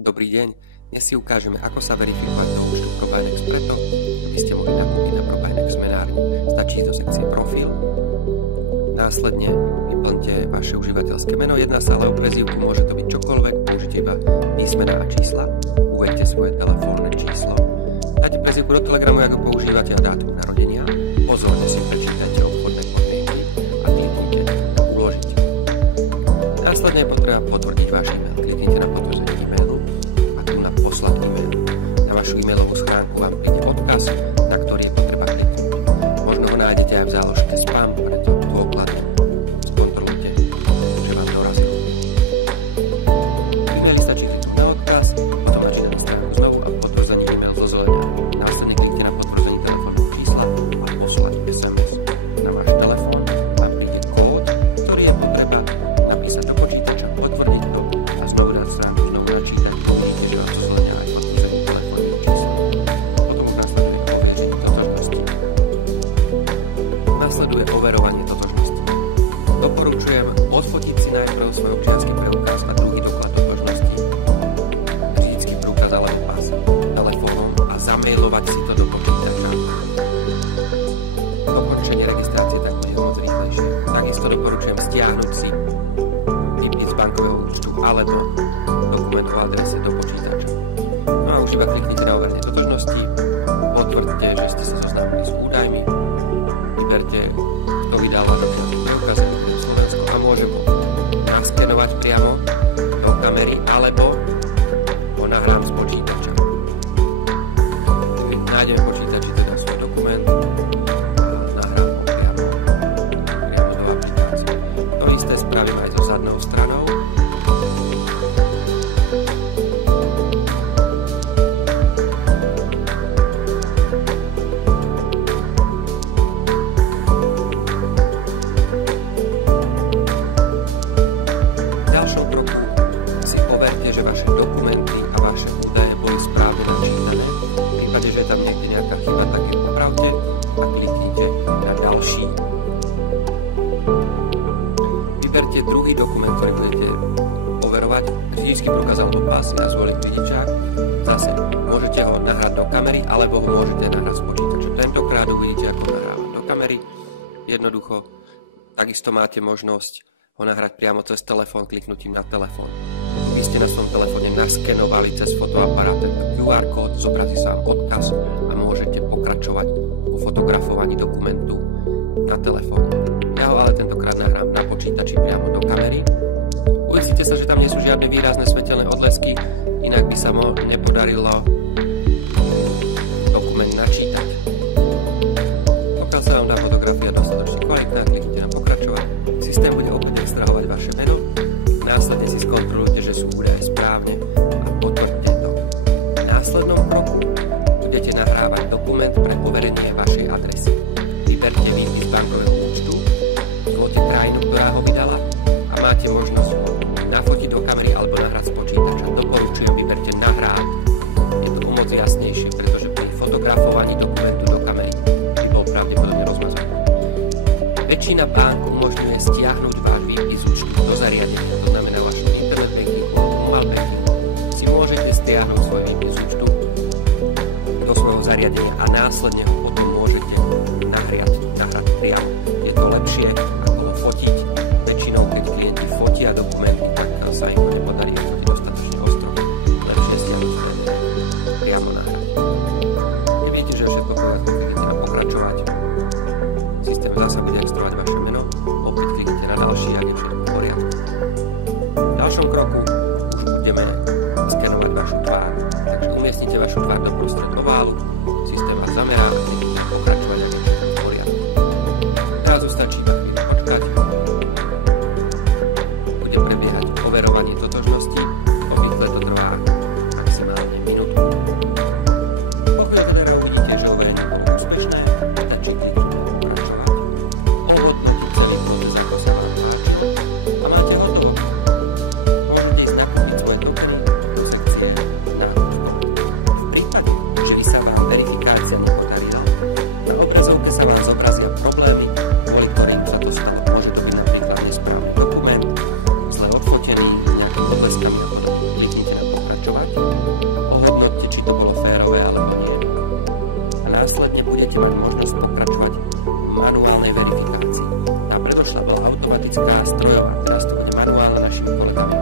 Dobrý deň, dnes si ukážeme, ako sa verifikovať do účtu Probinex preto, aby ste mohli nakúpiť na Probinex zmenárni. Stačí do sekcie Profil, následne vyplňte vaše užívateľské meno, jedná sa ale o prezývku, môže to byť čokoľvek, použite iba písmená a čísla, uvedte svoje telefónne číslo, dáte prezývku do Telegramu, ako používate a dátum narodenia, pozorne si prečítajte obchodné podmienky a kliknite na uložiť. Následne je potreba potvrdiť váš e-mail, kliknite na potvrdenie e-mailu a tu na poslať e-mail. Na vašu e-mailovú schránku vám príde odkaz, na ktorý je potreba kliknúť. Možno ho nájdete aj v záložke spam, preto dôkladne skontrolujte, že vám dorazil. V e-maili stačí kliknúť na odkaz, potom načítame stránku znovu a potvrdenie e-mail zozelenia. Následne kliknite na potvrdenie telefónneho čísla a poslať SMS. Na váš telefón vám príde kód, ktorý je potreba napísať do počítača, potvrdiť to a znovu na stránku znovu načítať. Uvidíte, že vám zozelenia aj potvrdenie telefónneho čísla. Potom už následuje overenie totožnosti. Nasleduje overovanie totožnosti. Doporučujem odfotiť si najprv svoj občiansky preukaz a druhý doklad totožnosti, řidičský preukaz alebo pas telefónom a zamailovať si to do počítača. Dokončenie registrácie tak bude moc rýchlejšie. Takisto doporučujem stiahnuť si výpis z bankového účtu alebo dokument o adrese do počítača. No a už iba kliknite na overenie totožnosti, potvrďte, že ste sa zoznámili s údajmi, vyberte, kto vydal váš občiansky preukaz v Slovensku a môžem ho naskenovať priamo do kamery alebo ho nahrám z počítača. Nájdem v počítači teda svoj dokument a nahrám ho priamo do aplikácie. To isté spravím aj so zadnou stranou. V ďalšom kroku si overte, že vaše dokumenty a vaše údaje boli správne načítané. V prípade, že je tam niekde nejaká chyba, tak ju opravte a kliknite na ďalší. Vyberte druhý dokument, ktorý budete overovať, řidičský preukaz alebo pás, na zvolím vidičák. Zase môžete ho nahrať do kamery alebo ho môžete nahrať z počítača. Tentokrát uvidíte, ako nahrávam do kamery. Jednoducho, takisto máte možnosť ho nahrať priamo cez telefón, kliknutím na telefón. Vy ste na svojom telefóne naskenovali cez fotoaparát tento QR kód, zobrazí sa vám odkaz a môžete pokračovať vo fotografovaní dokumentu na telefóne. Ja ho ale tentokrát nahrám na počítači priamo do kamery. Uistite sa, že tam nie sú žiadne výrazné svetelné odlesky, inak by sa mu nepodarilo dokument načítať. Pokiaľ sa vám dá fotografia dostatočne kvalitná, kliknite na pokračovať. Systém bude opäť extrahovať vaše meno, následne si skontrolujte, že sú údaje správne a potvrďte to. V následnom kroku budete nahrávať dokument pre overenie vašej adresy. Vyberte výpis z bankového účtu, zvolte krajinu, ktorá ho vydala a máte možnosť ho nafotiť do kamery alebo nahrať z počítača. Doporučujem, vyberte nahrať. Je to o moc jasnejšie, pretože pri fotografovaní dokumentu do kamery by bol pravdepodobne rozmazovaný. Väčšina bank umožňuje stiahnuť váš výpis účtu do zariadenia, to znamená vašu internet bankingu alebo mobile bankingu. Si môžete stiahnuť svoj výpis účtu do svojho zariadenia a následne ho potom môžete nahrať priamo. Je to lepšie, ako ho fotiť. Väčšinou, keď klienti fotia dokumenty, tak sa im ho nepodarí fotiť dostatočne ostro. Lepšie stiahnuť priamo nahrať. Keď viete, že všetko poriadku, kliknite na pokračovať. Systém zasa bude extrovať vaše meno, opäť kliknite na ďalší, ak je všetko v poriadku. V ďalšom kroku už budeme skenovať vašu tvár, takže umiestnite vašu tvár do prostred oválu, systém vás zamerá a kliknite na pokračovať, ak je všetko v poriadku. Teraz už stačí iba chvíľu počkať. Bude prebiehať overovanie totožnosti, obvykle to trvá maximálne minútu. Po chvíľke teda uvidíte, že overenie bolo úspešné, stačí kliknúť pokračovať. Ohodnotiť celý proces, ako sa vám páčilo a máte hotovo. Môžete ísť nakúpiť svoje tokeny do sekcie nákup. V prípade, že by sa vám verifikácia nepodarila, budete mať možnosť pokračovať v manuálnej verifikácii. Tá predošla bola automatická a strojová, teraz to bude manuálne našimi kolegami.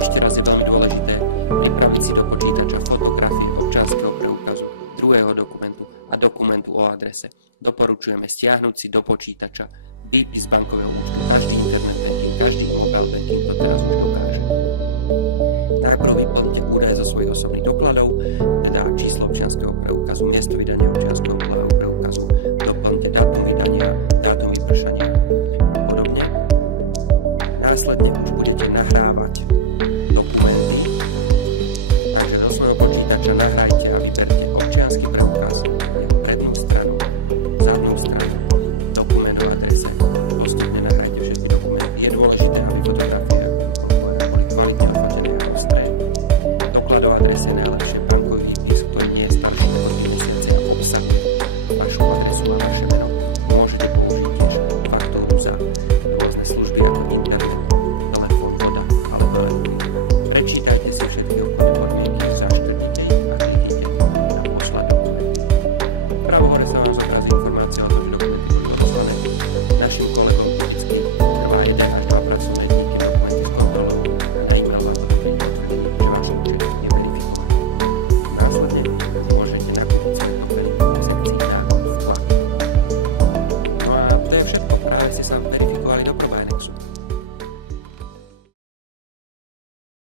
Ešte raz je veľmi dôležité pripraviť si do počítača fotografie občianskeho preukazu, druhého dokumentu a dokumentu o adrese. Doporučujeme stiahnuť si do počítača BIP z bankového účtu. Každý internet banking, každý mobile banking to teraz už dokáže. Najprv vyplňte údaje zo svojich osobných dokladov, teda číslo občianskeho preukazu, miesto vydania občianskeho preukazu,